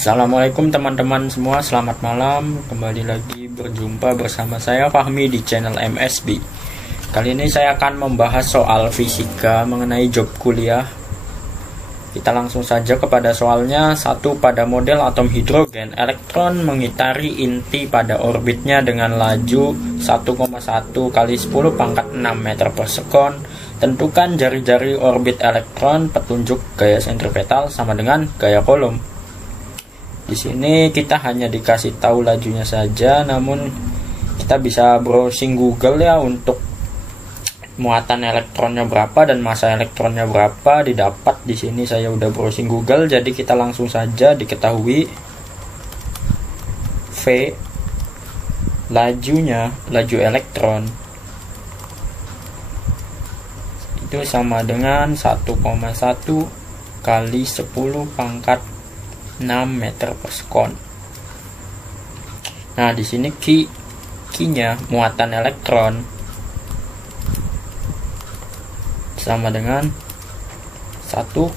Assalamualaikum teman-teman semua, selamat malam. Kembali lagi berjumpa bersama saya Fahmi di channel MSB. Kali ini saya akan membahas soal fisika mengenai job kuliah. Kita langsung saja kepada soalnya. Satu, pada model atom hidrogen, elektron mengitari inti pada orbitnya dengan laju 1,1 kali 10 pangkat 6 meter per sekon. Tentukan jari-jari orbit elektron, petunjuk gaya sentripetal sama dengan gaya Coulomb. Di sini kita hanya dikasih tahu lajunya saja, namun kita bisa browsing Google ya untuk muatan elektronnya berapa dan massa elektronnya berapa didapat. Di sini saya udah browsing Google, jadi kita langsung saja diketahui V lajunya, laju elektron itu sama dengan 1,1 kali 10 pangkat 6 meter per sekon. Nah, di sini Q-nya muatan elektron sama dengan 1,6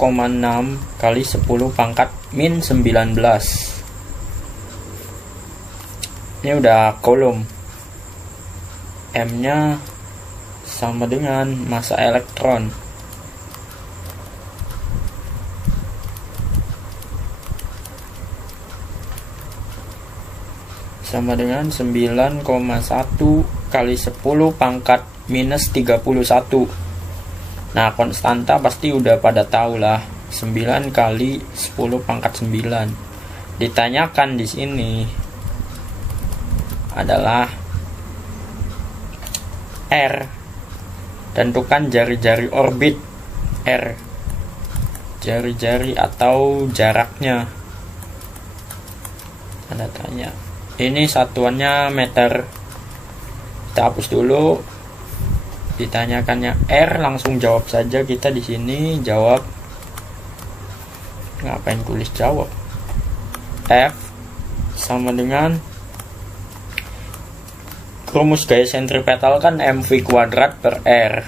kali 10 pangkat min 19. Ini udah Coulomb. M-nya sama dengan massa elektron. Sama dengan 9,1 kali 10 pangkat minus 31. Nah, konstanta pasti udah pada tahu lah, 9 kali 10 pangkat 9. Ditanyakan di sini adalah R. Tentukan jari-jari orbit R. Jari-jari atau jaraknya. Ada tanya. Ini satuannya meter. Kita hapus dulu. Ditanyakannya R, langsung jawab saja kita di sini. Jawab. Ngapain tulis jawab? F sama dengan rumus gaya sentripetal kan mv kuadrat per R.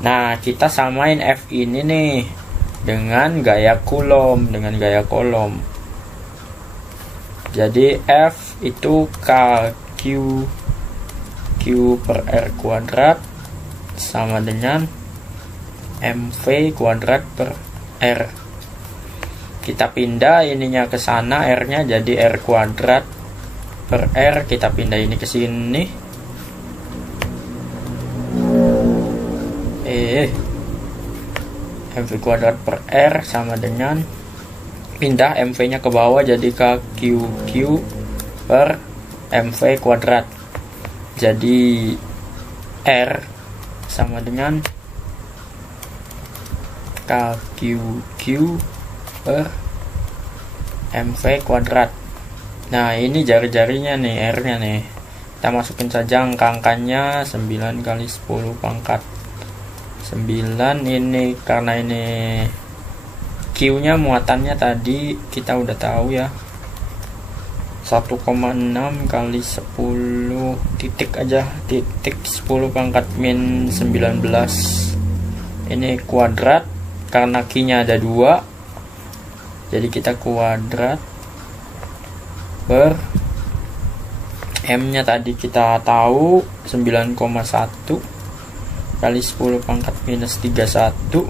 Nah, kita samain F ini nih dengan gaya Coulomb, Jadi F itu KQ per R kuadrat sama dengan MV kuadrat per R. Kita pindah ininya ke sana, R-nya jadi R kuadrat per R. Kita pindah ini ke sini. MV kuadrat per R sama dengan pindah MV-nya ke bawah jadi KQQ per MV kuadrat. Jadi R sama dengan KQQ per MV kuadrat. Nah, ini jari-jarinya nih, R-nya nih. Kita masukin saja angka-angkanya, 9 kali 10 pangkat 9. Ini karena ini Q-nya muatannya tadi kita udah tahu ya, 1,6 kali 10 titik aja, titik 10 pangkat min 19. Ini kuadrat, karena Q-nya ada 2, jadi kita kuadrat per M-nya tadi kita tahu 9,1 kali 10 pangkat minus 31.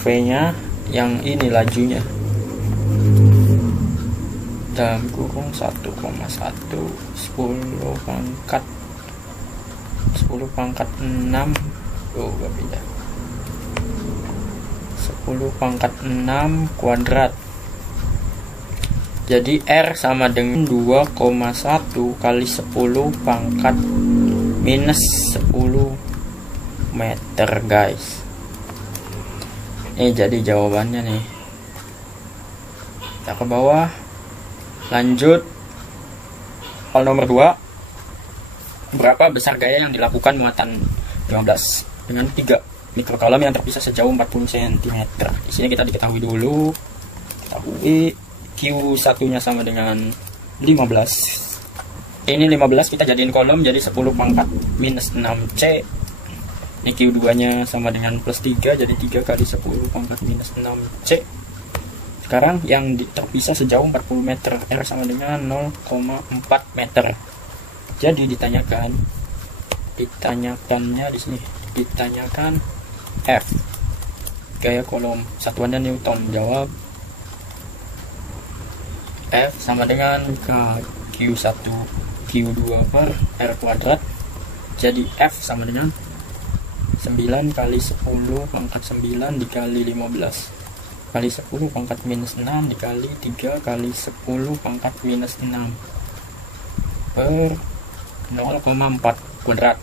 V-nya yang ini lajunya dalam kurung 1,1 10 pangkat 6. Gak beda, 10 pangkat 6 kuadrat. Jadi R sama dengan 2,1 kali 10 pangkat minus 10 meter guys. Ini jadi jawabannya nih. Kita ke bawah. Lanjut. Soal nomor 2. Berapa besar gaya yang dilakukan muatan 15 dengan 3 mikrocoulomb yang terpisah sejauh 40 cm. Di sini kita diketahui dulu. Ketahui Q1-nya sama dengan 15. Ini 15 kita jadiin Coulomb jadi 10 pangkat minus 6C. Ini Q2 nya sama dengan plus 3, jadi 3 kali 10 pangkat minus 6C. Sekarang yang terpisah sejauh 40 meter, R sama dengan 0,4 meter. Jadi ditanyakannya di sini, ditanyakan F, gaya kolom, satuannya Newton. Jawab F sama dengan Q1 Q2 per R kuadrat. Jadi F sama dengan 9 kali 10 pangkat 9 dikali 15 kali 10 pangkat minus 6 dikali 3 kali 10 pangkat minus 6 per 0,4 kuadrat.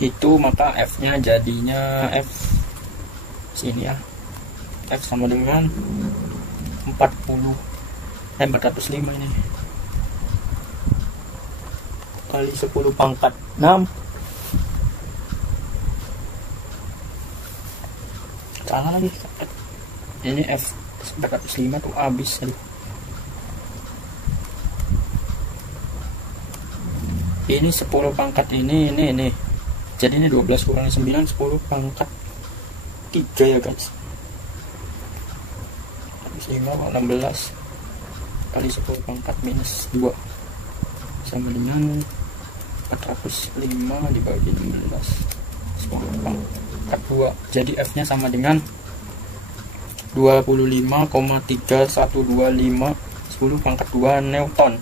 Itu maka F nya jadinya F sini ya, F sama dengan 405 ini kali 10 pangkat 6, salah lagi, ini F 405 tuh habis. Ini 10 pangkat ini jadi ini 12 kurang 9, 10 pangkat 3 ya guys, 5 16 kali 10 pangkat minus 2 sama dengan 405 dibagi 16, 10 pangkat 2. Jadi F nya sama dengan 25,3125 10 pangkat 2 Newton.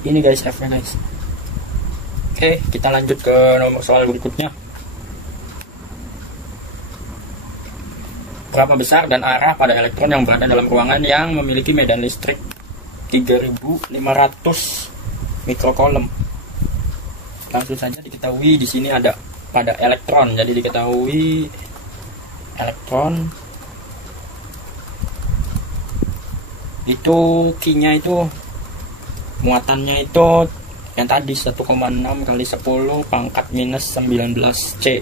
Ini guys F nya guys. Oke, kita lanjut ke nomor soal berikutnya. Berapa besar dan arah pada elektron yang berada dalam ruangan yang memiliki medan listrik 3500 mikrocoulomb? Langsung saja diketahui di sini ada pada elektron. Jadi diketahui elektron itu Q-nya itu muatannya itu yang tadi 1,6 kali 10 pangkat minus 19 C.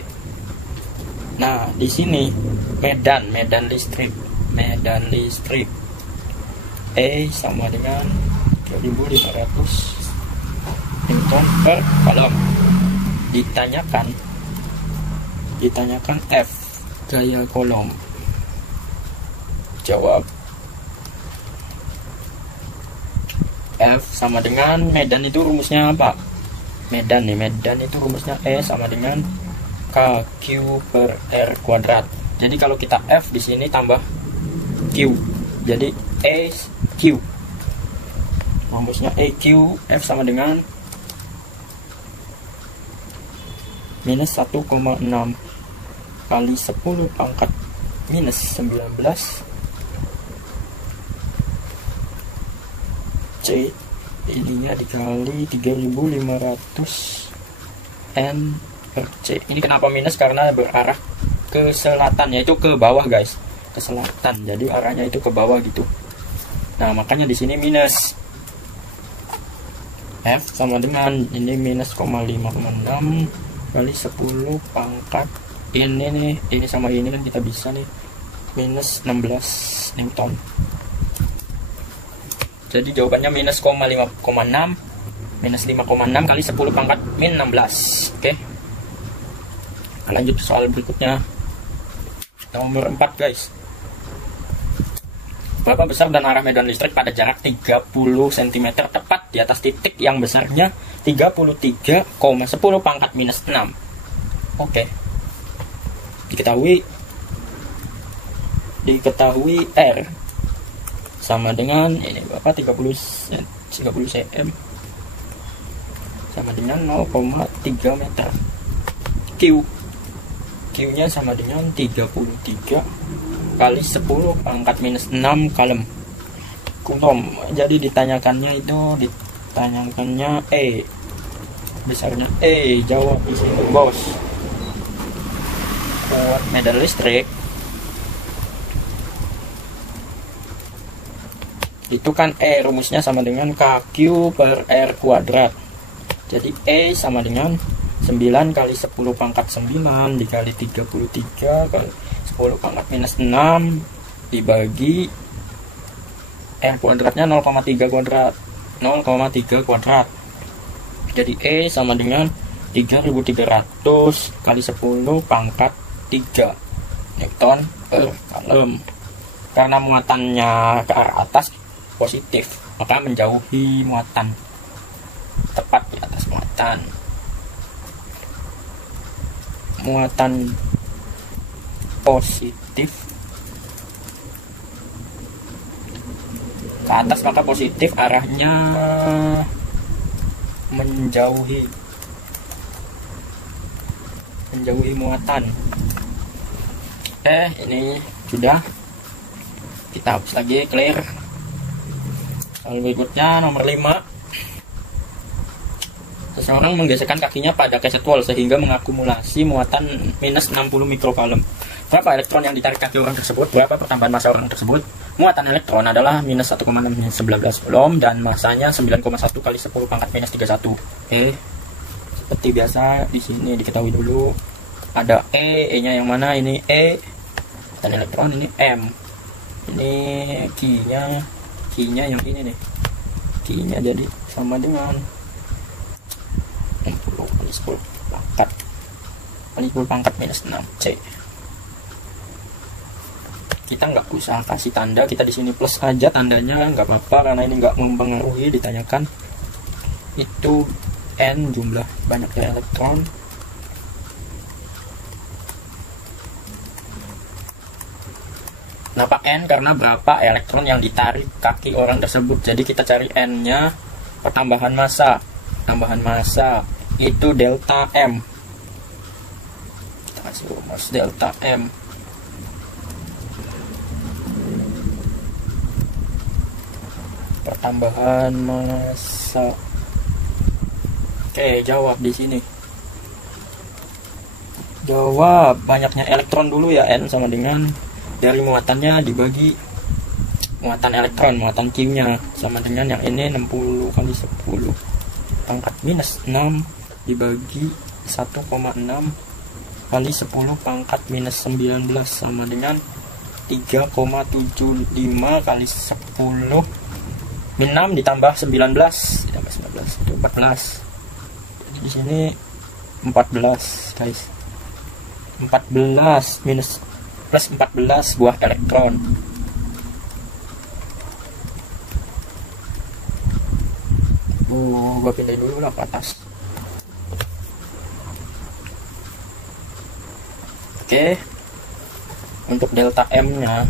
Nah, di sini medan listrik E sama dengan 3500 Newton per coulomb. Ditanyakan F, gaya kolom. Jawab F sama dengan medan itu rumusnya apa? Medan itu rumusnya E sama dengan KQ per R kuadrat. Jadi kalau kita F di sini tambah Q, jadi E Q. Rumusnya EQ, F sama dengan minus 1,6 kali 10 pangkat minus 19 C, ininya dikali 3500 N per C. Ini kenapa minus? Karena berarah ke selatan, yaitu ke bawah guys, ke selatan. Jadi arahnya itu ke bawah gitu. Nah, makanya di sini minus. F sama dengan ini minus 0,56 kali 10 pangkat ini sama ini kan kita bisa nih minus 16 Newton. Jadi jawabannya minus 5,6 kali 10 pangkat min 16. Oke. Lanjut ke soal berikutnya. Nomor 4 guys. Berapa besar dan arah medan listrik pada jarak 30 cm tepat di atas titik yang besarnya 33,10 pangkat minus 6. Oke. Diketahui R sama dengan ini berapa, 30 cm sama dengan 0,3 meter. Q nya sama dengan 33 kali 10 pangkat minus 6 coulomb. Jadi ditanyakannya E, besarnya E. Jawab di sini bos. Buat medan listrik itu kan E rumusnya sama dengan KQ per R kuadrat. Jadi E sama dengan 9 kali 10 pangkat 9 dikali 33 kali 10 pangkat minus 6 dibagi R kuadratnya 0,3 kuadrat. Jadi E sama dengan 3300 kali 10 pangkat 3 Newton per coulomb. Karena muatannya ke arah atas positif, maka menjauhi muatan, tepat di atas muatan. Muatan positif ke atas, maka positif arahnya menjauhi muatan. Ini sudah, kita hapus lagi, clear. Soal berikutnya nomor 5. Seseorang menggeserkan kakinya pada cassette wall sehingga mengakumulasi muatan minus 60 mikrocoulomb. Berapa elektron yang ditarik kaki orang tersebut? Berapa pertambahan massa orang tersebut? Muatan elektron adalah minus 1,611 coulomb dan massanya 9,1 kali 10 pangkat minus 31. Seperti biasa di sini diketahui dulu ada E-nya yang mana? Ini E dan elektron, ini M. Ini Q-nya yang ini nih. Q-nya jadi sama dengan 60 kali 10 pangkat minus 6 C. Kita nggak usah kasih tanda, kita di sini plus aja tandanya, nggak apa-apa karena ini nggak mempengaruhi. Ditanyakan itu N jumlah banyaknya elektron. Kenapa N? Karena berapa elektron yang ditarik kaki orang tersebut. Jadi kita cari N-nya, pertambahan massa. Tambahan massa itu delta M. Kita kasih rumus delta M. Pertambahan massa. Oke, jawab di sini. Jawab banyaknya elektron dulu ya, N sama dengan dari muatannya dibagi muatan elektron, muatan Q-nya sama dengan yang ini 60 kali 10 pangkat minus 6 dibagi 1,6 kali 10 pangkat minus 19 sama dengan 3,75 kali 10 min 6 ditambah 19 itu 14. Jadi di sini 14 guys, 14 minus plus 14 buah elektron. Gua pindah dulu lah ke atas. Oke. Untuk delta M-nya.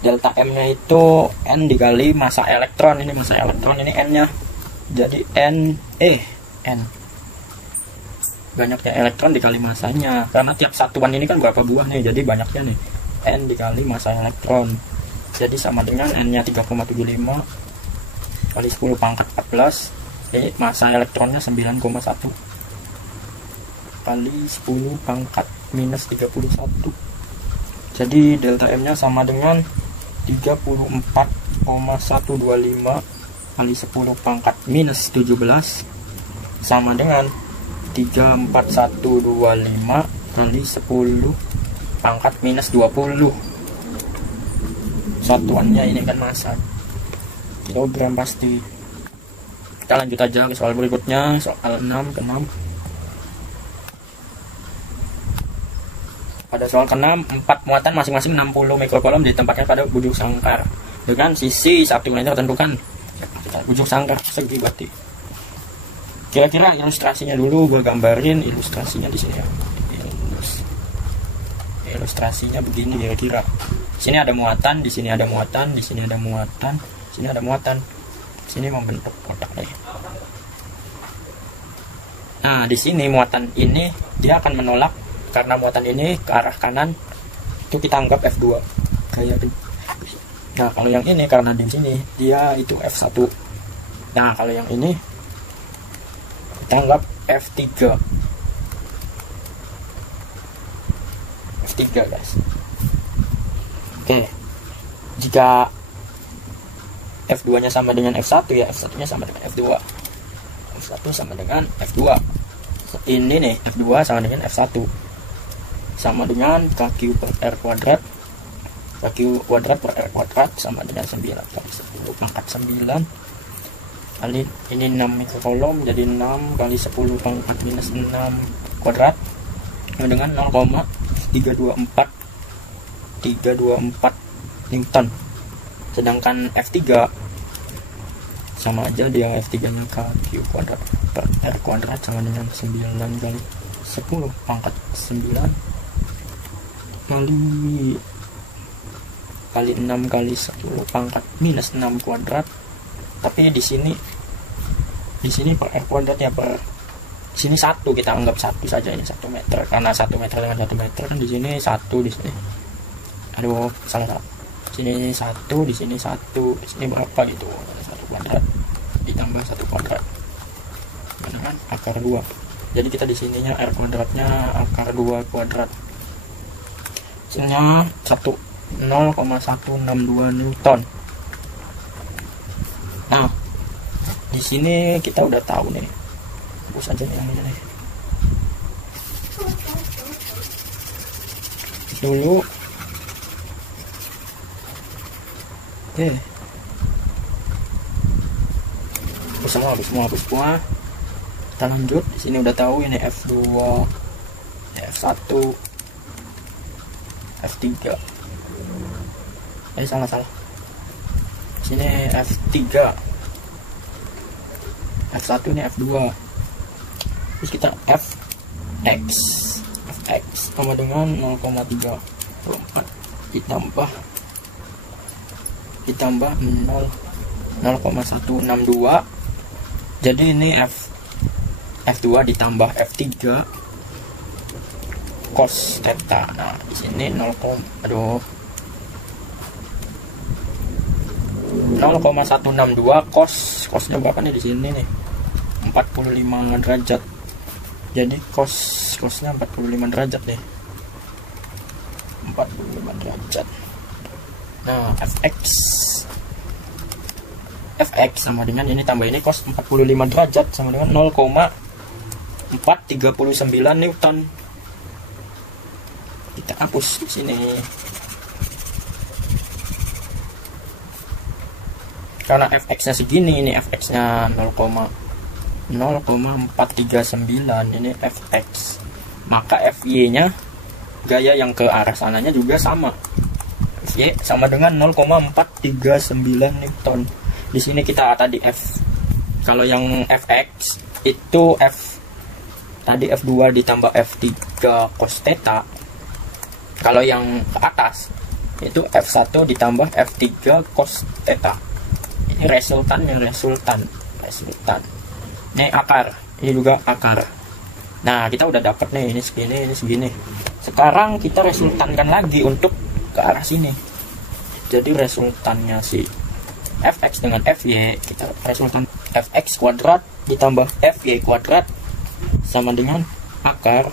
Delta M-nya itu N dikali massa elektron. Ini massa elektron, ini N-nya. Jadi N banyaknya elektron dikali masanya, karena tiap satuan ini kan berapa buah nih, jadi banyaknya nih N dikali massa elektron, jadi sama dengan N nya 3,75 kali 10 pangkat 14, jadi massa elektronnya 9,1 kali 10 pangkat minus 31, jadi delta M nya sama dengan 34,125 kali 10 pangkat minus 17 sama dengan 34125 kali 10 pangkat minus 20. Satuannya ini kan massa, kilogram pasti. Kita lanjut aja ke soal berikutnya, soal 6 ke 6. Pada soal ke-6, 4 muatan masing-masing 60 mikrocoulomb ditempatkan pada bujur sangkar dengan sisi satu lainnya tertentukan. Bujur sangkar segi berarti. Kira-kira ilustrasinya dulu, gue gambarin ilustrasinya di sini ya. Ilustrasinya begini kira-kira. Sini ada muatan, di sini ada muatan, di sini ada muatan, di sini ada muatan. Sini membentuk kotak nih. Nah, di sini muatan ini dia akan menolak karena muatan ini ke arah kanan. Itu kita anggap F2. Kayak gitu. Nah, kalau yang ini karena di sini dia itu F1. Nah, kalau yang ini kita anggap F3 guys. Oke, jika F2 nya sama dengan F1 ya F1 nya sama dengan F2, F1 sama dengan F2. Ini nih F2 sama dengan F1 sama dengan KQ per R kuadrat, KQ kuadrat per R kuadrat sama dengan 9 kali 10 pangkat 9 kali ini 6 mikrocoulomb, jadi 6 kali 10 pangkat minus 6 kuadrat dengan 0,324 Newton. Sedangkan F3 sama aja, dia F3 nya Q kuadrat per R kuadrat sama dengan 9 kali 10 pangkat 9 kali 6 kali 10 pangkat minus 6 kuadrat. Tapi di sini per R kuadratnya per sini 1, kita anggap 1 saja, ini 1 meter karena 1 meter dengan 1 meter kan. Di sini 1, di sini aduh salah, sini 1, di sini 1, di sini berapa gitu, 1 kuadrat ditambah 1 kuadrat dengan akar 2. Jadi kita di sininya R kuadratnya akar 2 kuadrat, hasilnya 0,162 Newton. Nah, di sini kita udah tahu nih, hapus aja nih yang ini nih dulu. Oke, hapus semua. Kita lanjut. Di sini udah tahu ini F2, F1, F3. Salah. Sini F3, F1 ini F2. Terus kita Fx sama dengan 0,34 ditambah 0,162. Jadi ini F2 ditambah F3 cos theta. Nah, di sini 0,162 cosnya berapa nih di sini nih? 45 derajat. Jadi cosnya 45 derajat deh. 45 derajat. Nah, Fx sama dengan ini tambah ini cos 45 derajat sama dengan 0,439 Newton. Kita hapus di sini. Karena Fx-nya segini, ini Fx-nya 0,439, ini Fx. Maka Fy-nya gaya yang ke arah sananya juga sama. Fy sama dengan 0,439 Newton. Di sini kita tadi kalau yang Fx itu tadi F2 ditambah F3 cos theta. Kalau yang ke atas itu F1 ditambah F3 cos theta. Ini resultan. Ini akar, ini juga akar. Nah, kita udah dapat nih, ini segini. Sekarang kita resultankan lagi untuk ke arah sini. Jadi resultannya si Fx dengan Fy, kita resultan Fx kuadrat ditambah Fy kuadrat sama dengan akar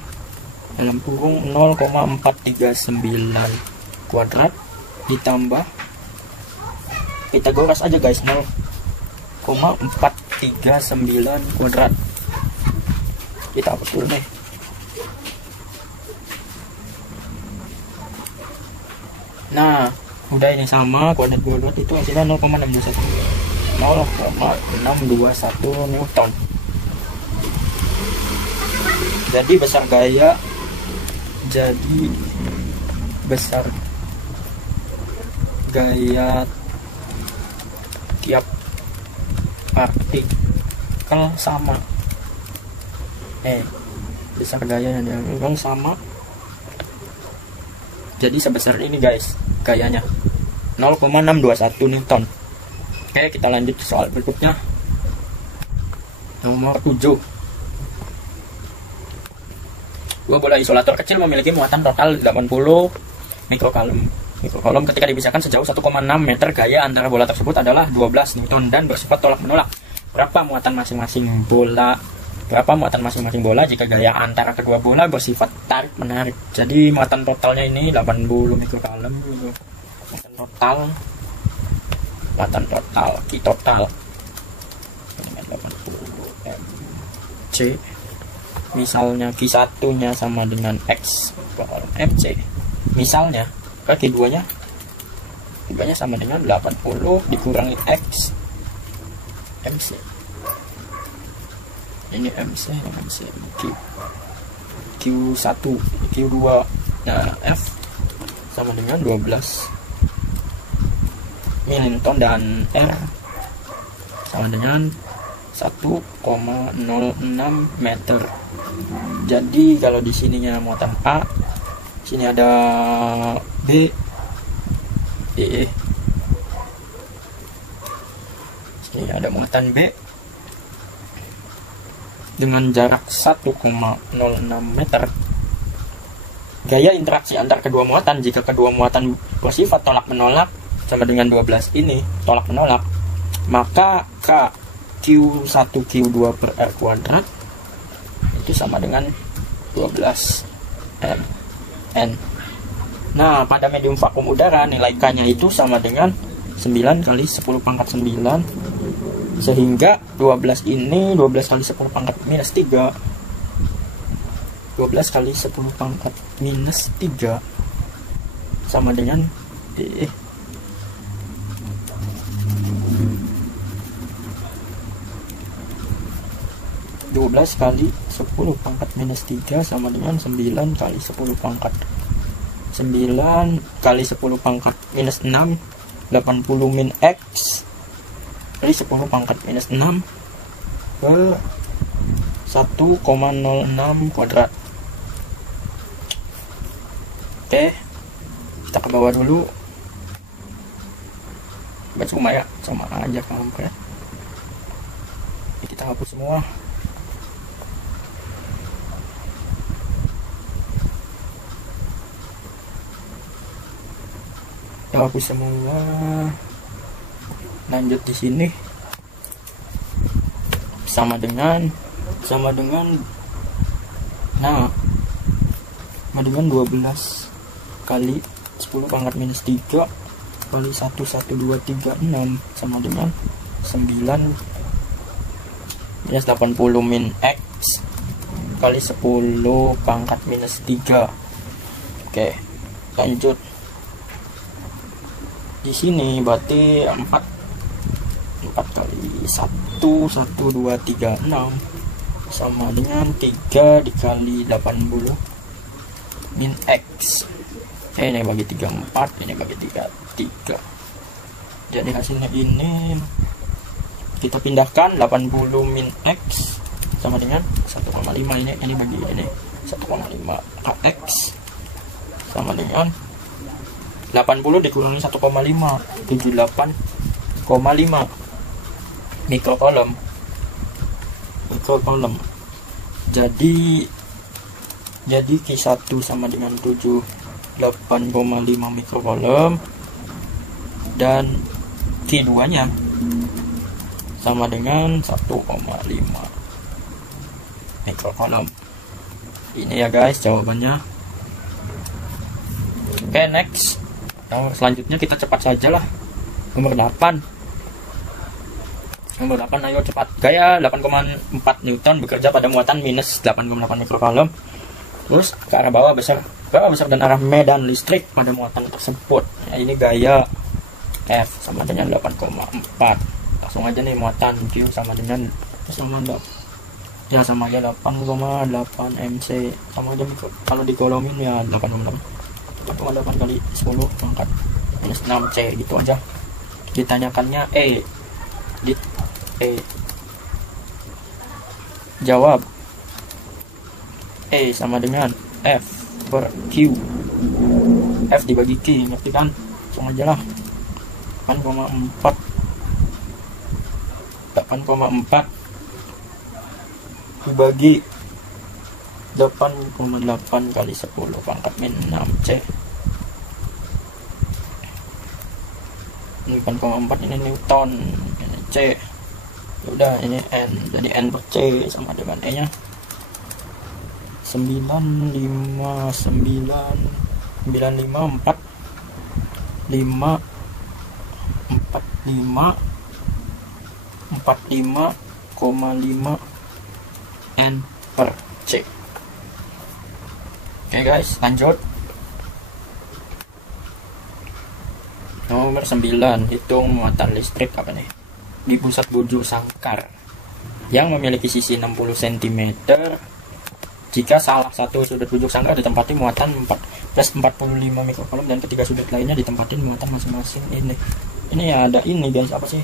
dalam kurung 0,439 kuadrat ditambah Pitagoras aja guys, 0,439 kuadrat. Kita hapus dulu nih. Nah, udah ini sama kuadrat itu hasilnya 0,621 Newton. Jadi besar gaya tiap partikel sama. Besar gaya yang sama. Jadi sebesar ini guys gayanya, 0,621 Newton. Oke, kita lanjut ke soal berikutnya. Nomor 7. Dua bola isolator kecil memiliki muatan total 80 mikrokolom. Ketika dipisahkan sejauh 1,6 meter, gaya antara bola tersebut adalah 12 Newton dan bersifat tolak-menolak. Berapa muatan masing-masing bola jika gaya antara kedua bola bersifat tarik-menarik? Jadi muatan totalnya ini 80 mikrokolom. Muatan total Q total dengan 80 mc. Misalnya Q1 nya sama dengan X mc. Misalnya Q2 nya sama dengan 80 dikurangi X mc. Ini mc Q1 Q2. Nah, F sama dengan 12 milinton dan R sama dengan 1,06 meter. Jadi kalau di sininya muatan A, sini ada B, E, sini ada muatan B dengan jarak 1,06 meter. Gaya interaksi antar kedua muatan, jika kedua muatan bersifat tolak menolak sama dengan 12 ini tolak menolak, maka K Q1 Q2 per R kuadrat itu sama dengan 12 N. Nah, pada medium vakum udara nilai K-nya itu sama dengan 9 kali 10 pangkat 9, sehingga 12 ini 12 kali 10 pangkat minus 3, 12 kali 10 pangkat minus 3 sama dengan 12 kali 10 pangkat minus 3 sama dengan 9 kali 10 pangkat 9 kali 10 pangkat minus 6, 80 min X kali 10 pangkat minus 6 ke 1,06 kuadrat. Oke, kita ke bawah dulu. Cuma ya, sama aja kampret. Kita hapus semua. Hapus semua. Lanjut di sini sama dengan nah sama dengan 12 kali 10 pangkat minus 3 kali 1,1236 sama dengan 9 minus 80 min X kali 10 pangkat minus 3. Oke, lanjut. Di sini berarti 4 kali 1,1236 sama dengan 3 dikali 80 min X. Ini bagi 3 4, ini bagi 3 3. Jadi hasilnya ini kita pindahkan 80 min X sama dengan 1,5, ini bagi ini 1,5 KX sama dengan 80 dikurangi 1,5, 78,5 mikrokolom. Jadi Q1 sama dengan 78,5 mikrokolom dan Q2 nya sama dengan 1,5 mikrokolom. Ini ya guys jawabannya. Oke, next. Nah, selanjutnya kita cepat saja lah. Nomor 8, ayo cepat. Gaya 8,4 Newton bekerja pada muatan minus 8,8 mikrokolom. Terus ke arah bawah besar dan arah medan listrik pada muatan tersebut. Nah, ini gaya F sama dengan 8,4. Langsung aja nih, muatan Q sama dengan sama aja 8,8 MC sama aja kalau dikolomin ya 8,8 kali 10 pangkat minus 6 C gitu aja. Ditanyakannya jawab sama dengan F per Q. F dibagi Q, ngerti kan? Langsung aja lah. 8,4 dibagi 8,8 kali 10 pangkat min 6 C. Ini 8,4 ini Newton, ini C. Udah, ini N. Jadi N per C sama dengan E nya 9,5 N per C. Oke guys, lanjut. Nomor 9, hitung muatan listrik apa nih? Di pusat bujur sangkar yang memiliki sisi 60 cm. Jika salah satu sudut bujur sangkar ditempati muatan 45 mikrokolom dan ketiga sudut lainnya ditempati muatan masing-masing ini Ini ya ada ini guys, apa sih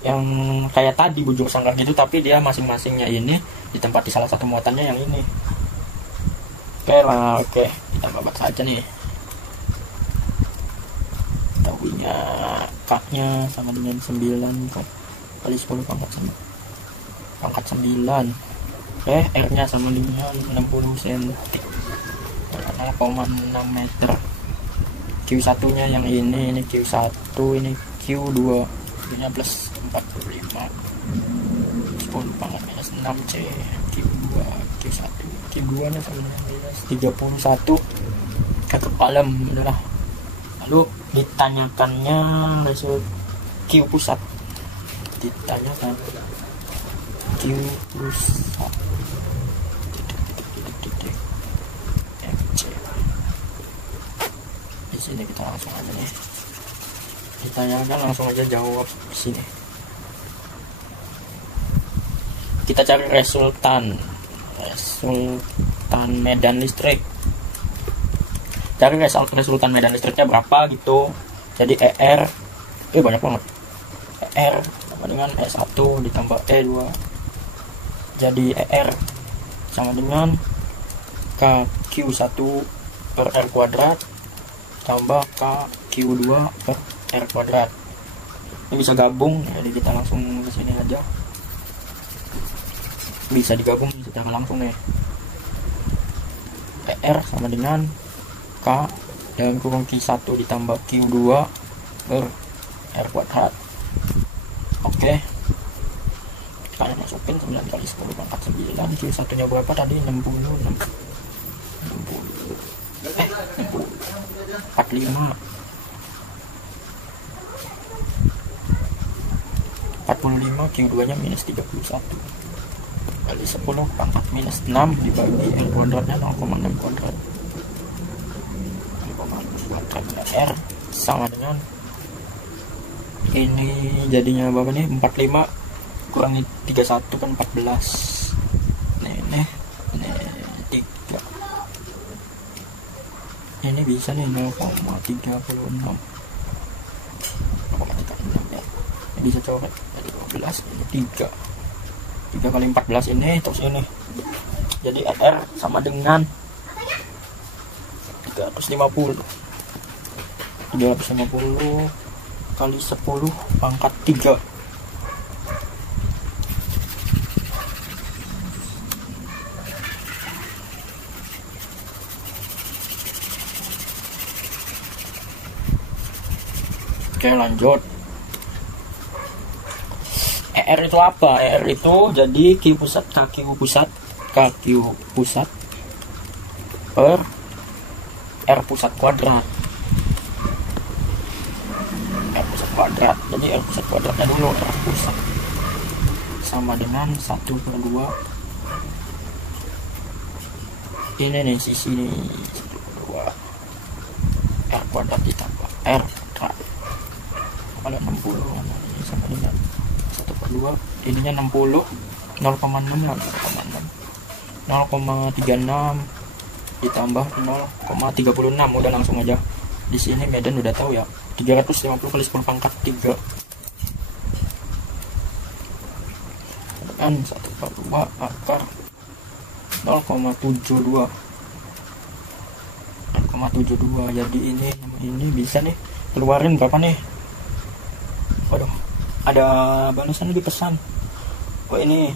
yang kayak tadi bujur sangkar gitu, tapi dia masing-masingnya ini ditempati salah satu muatannya yang ini. Oke lah, oke kita babat saja nih. Tahunya K-nya sama dengan 9 kali 10 pangkat 9. R-nya sama dengan 60 cm, 0,6 meter. Q1 nya yang ini Q1, ini Q2 nya plus 45, 10 pangkat minus 6 C. Q2 Q1 nya sama dengan minus 31 ke kolom adalah. Lalu ditanyakannya result Q pusat, ditanyakan Q pusat MC. Di sini kita langsung aja nih, ditanyakan langsung aja jawab di sini. Kita cari resultan medan listrik. Cari resultan medan listriknya berapa gitu. Jadi ER banyak banget. ER sama dengan E1 ditambah E2, jadi ER sama dengan KQ1 per R kuadrat tambah KQ2 per R kuadrat. Ini bisa gabung, jadi kita langsung ke sini aja. Bisa digabung secara langsung nih. ER sama dengan K dalam kurung Q1 ditambah Q2 per R kuadrat. Oke, kita masukin 9 kali 10 pangkat 9. Q1 nya berapa tadi? 45 Q2 nya minus 31 kali 10 pangkat minus 6 dibagi R kuadratnya 0,6 kuadrat. 0,6 kuadrat R sama dengan ini jadinya berapa nih? 45 kurangi 31 kan 14. Ini 3. Ini bisa nih 0,36. 0,36 ya. Ini bisa coret. Jadi 12 ini 3. 3 kali 14 ini terus ini. Jadi R sama dengan 350 kali 10 pangkat 3. Oke lanjut. ER itu apa? ER itu jadi Q pusat KQ pusat per R pusat kuadrat. R pusat kuadrat. Jadi R pusat kuadratnya dulu, R pusat sama dengan 1/2. Ini nih sisi nih 1/2 R kuadrat ditambah R kuadrat kali 60 ini sama dengan 1/2. Ininya 60, 0,6 lah, 0,36 ditambah 0,36. Udah langsung aja di sini Medan udah tahu ya, 350 kali 10 pangkat 3 kan 1/2 akar 0,72. Jadi ini bisa nih keluarin berapa nih? Waduh, ada balasan di pesan. Oh ini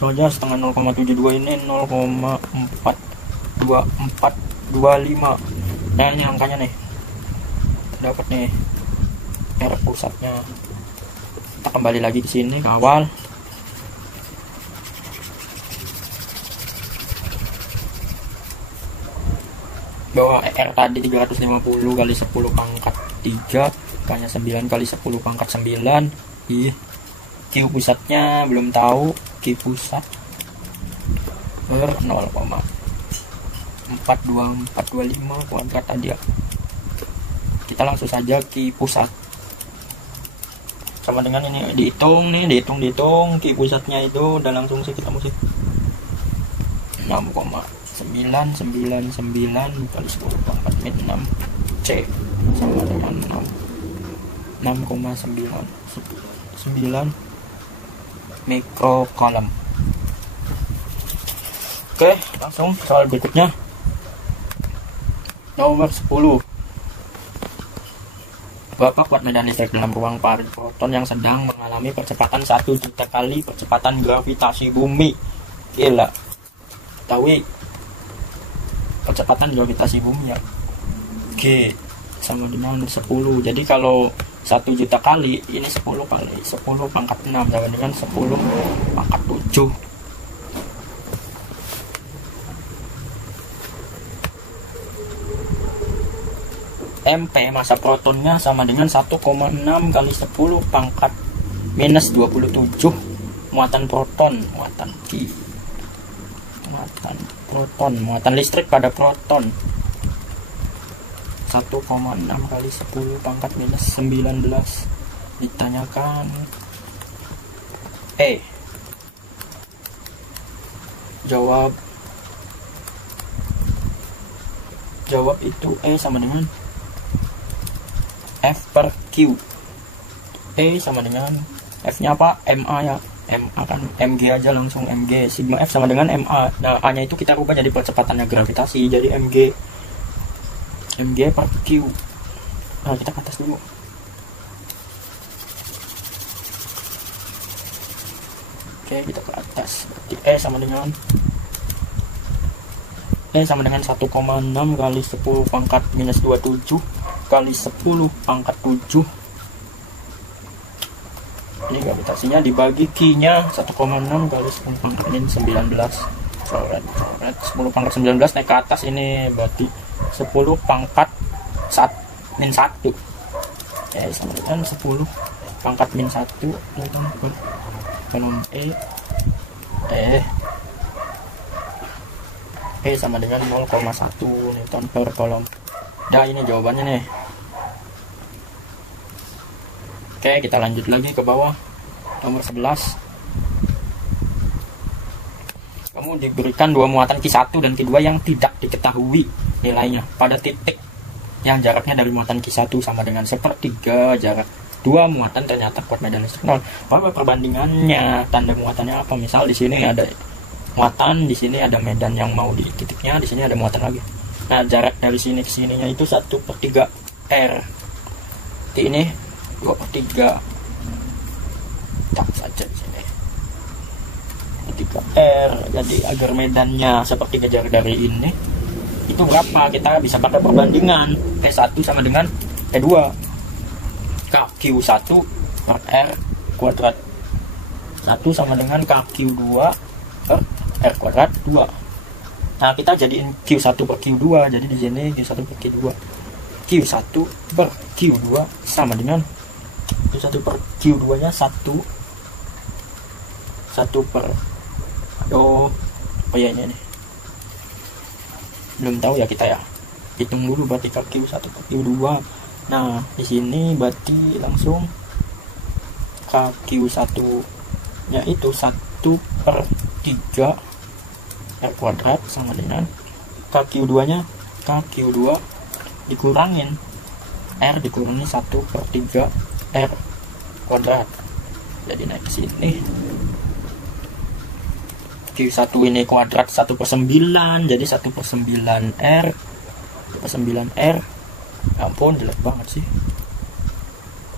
soalnya setengah 0,72 ini 0,42425. Dan ini angkanya nih dapat nih R pusatnya. Kita kembali lagi di sini ke awal. Bahwa R tadi 350 kali 10 pangkat 3 hanya 9 kali 10 pangkat 9. Q pusatnya belum tahu. Q pusat per 0,42425 kuadrat tadi ya. Kita langsung saja Q pusat sama dengan ini dihitung Q pusatnya itu udah langsung sih kita mesti 6,999 kali 10 pangkat min 6 C sama dengan 6,9 mikrocoulomb. Oke, langsung soal berikutnya. Nomor 10. Berapa kuat medan listrik dalam ruang parit proton yang sedang mengalami percepatan 1 juta kali percepatan gravitasi bumi? Gila. Tahu percepatan gravitasi bumi ya. G sama dengan 10. Jadi kalau 1 juta kali, ini 10 kali 10 pangkat 6 sama dengan 10 pangkat 7. MP massa protonnya sama dengan 1,6 kali 10 pangkat minus 27 muatan proton, muatan listrik pada proton 1,6 kali 10 pangkat minus 19. Ditanyakan jawab itu sama dengan F per Q. Sama dengan F nya apa? MA ya. MA kan MG aja, langsung MG. Sigma F sama dengan MA. Nah, A nya itu kita rubah jadi percepatannya gravitasi, jadi MG per Q. Nah, kita ke atas dulu. Oke, kita ke atas. Berarti E sama dengan 1,6 kali 10 pangkat minus 27 kali 10 pangkat 7. Ini gravitasinya dibagi Q-nya 1,6 kali 10 pangkat minus 19. Coret 10 pangkat 19 naik ke atas, ini berarti 10 pangkat min 1. Sama dengan 10 pangkat min 1 Newton per kolom E sama dengan 0,1 Newton per kolom. Dah, ini jawabannya nih. Oke, kita lanjut lagi ke bawah. Nomor 11. Kamu diberikan dua muatan Q1 dan Q2 yang tidak diketahui nilainya pada titik yang jaraknya dari muatan Q1 sama dengan 1/3 jarak dua muatan, ternyata kuat medan listrik 0. Apa perbandingannya? Tanda muatannya apa? Misal di sini ada muatan, di sini ada medan yang mau di titiknya, di sini ada muatan lagi. Nah, jarak dari sini ke sininya itu 1/3 R. Ini 2/3. Tak saja di sini 3 R. Jadi agar medannya seperti jarak dari ini itu berapa? Kita bisa pakai perbandingan. P1 sama dengan P2. KQ1 per R kuadrat. 1 sama dengan KQ2 per R kuadrat 2. Nah, kita jadiin Q1 per Q2. Jadi di sini Q1 per Q2. Q1 per Q2 sama dengan Q1 per Q2 nya 1 per apa ya ini nih, belum tahu ya kita ya, hitung dulu berarti Q1 per Q2. Nah, di sini berarti langsung Q1 nya itu 1/3 R kuadrat sama dengan KQ2 nya KQ2 dikurangin R dikurangi 1/3 R kuadrat. Jadi naik ke sini Q1 ini kuadrat 1/9, jadi 1/9 R 1/9 R. Ampun, jelek banget sih.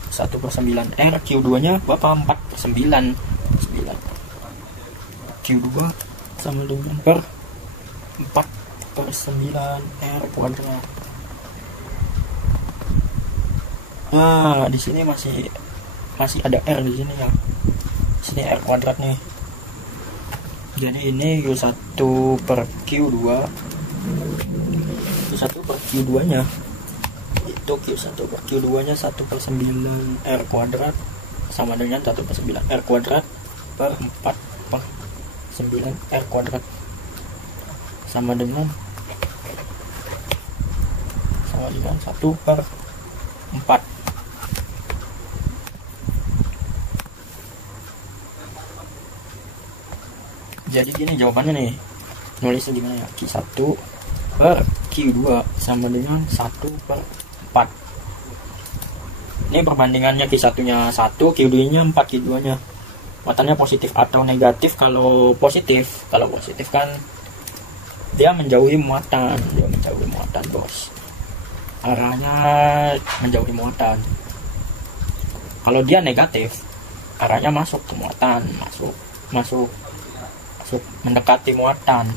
1/9 R. Q2 nya berapa? 4/9. Q2 sama dengan per 4/9 R kuadrat. Nah, di sini masih ada R di sini ya. Sini R kuadrat nya. Jadi ini Q1 per Q2. Q1 per Q2 nya itu Q1 per Q2 nya 1/9 R kuadrat sama dengan 1/9 R kuadrat per 4/9 R kuadrat sama dengan 1/4. Jadi gini jawabannya nih, nulisnya gimana ya? Q1 per Q2 sama dengan 1/4. Ini perbandingannya Q1 nya 1, Q2 nya 4, Q2 nya muatannya positif atau negatif. Kalau positif kan dia menjauhi muatan, bos, arahnya menjauhi muatan. Kalau dia negatif, arahnya masuk ke muatan, masuk mendekati muatan.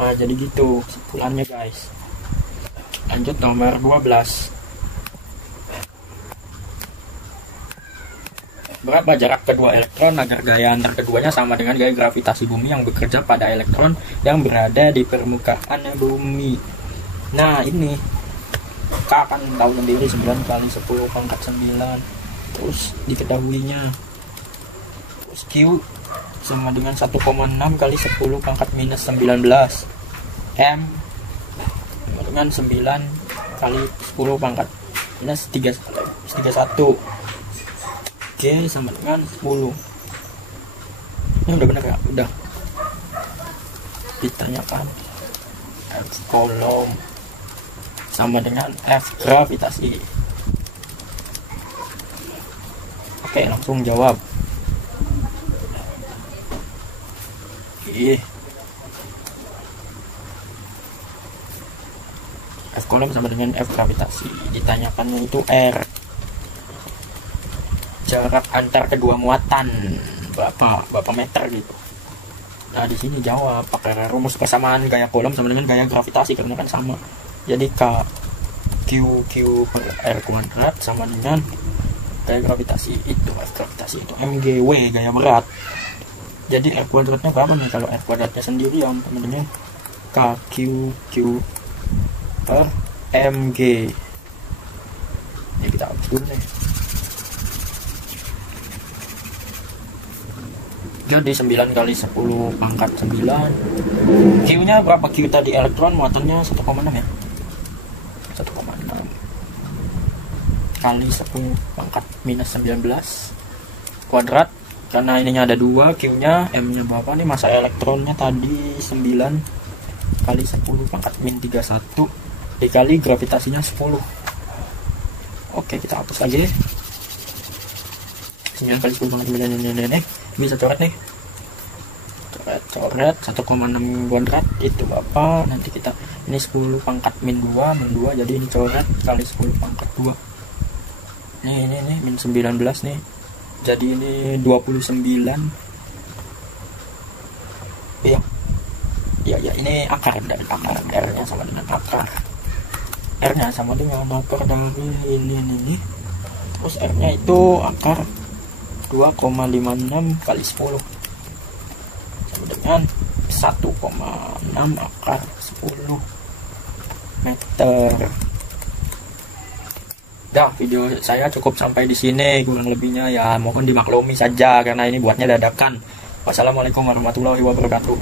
Nah, jadi gitu kesimpulannya guys. Lanjut nomor 12. Berapa jarak kedua elektron agar gaya antar keduanya sama dengan gaya gravitasi bumi yang bekerja pada elektron yang berada di permukaan bumi? Nah, ini K akan tahu sendiri, 9 kali 10 pangkat 9. Terus diketahuinya. Terus Q sama dengan 1,6 kali 10 pangkat minus 19. M sama dengan 9 kali 10 pangkat minus 31. G sama dengan 10. Ini udah benar ya? Udah. Ditanyakan F kolom sama dengan F gravitasi. Oke, langsung jawab. F kolom sama dengan F gravitasi. Ditanyakan itu R. Jarak antar kedua muatan berapa meter gitu. Nah, di sini jawab pakai rumus persamaan gaya kolom sama dengan gaya gravitasi karena kan sama. Jadi Q per R kuadrat sama dengan gaya gravitasi itu, F gravitasi itu mgw gaya berat. Jadi R kuadratnya berapa nih? Kalau R kuadratnya sendirian sama dengan Q per mg. Ini kita hapus dulu nih. Jadi 9 kali 10 pangkat 9. Q nya berapa? Q tadi elektron muatannya 1,6 ya, 1,6 kali 10 pangkat minus 19 kuadrat. Karena ininya ada 2, Q nya, M nya berapa nih? Masa elektronnya tadi 9 kali 10 pangkat min 31 dikali gravitasinya 10. Oke, kita hapus aja. 9 kali 10 pangkat min ini bisa coret nih, coret 1,6 kuadrat itu apa? Nanti kita ini 10 pangkat min 2 jadi ini coret kali 10 pangkat 2. Ini min 19 nih. Jadi ini 29. Ya ini akar dari akar. R nya sama dengan akar. R nya sama dengan akar dari ini. Terus R nya itu akar 2,56 kali 10 sama dengan 1,6 akar 10 meter. Dah, video saya cukup sampai di sini. Kurang lebihnya ya mohon dimaklumi saja karena ini buatnya dadakan. Wassalamualaikum warahmatullahi wabarakatuh.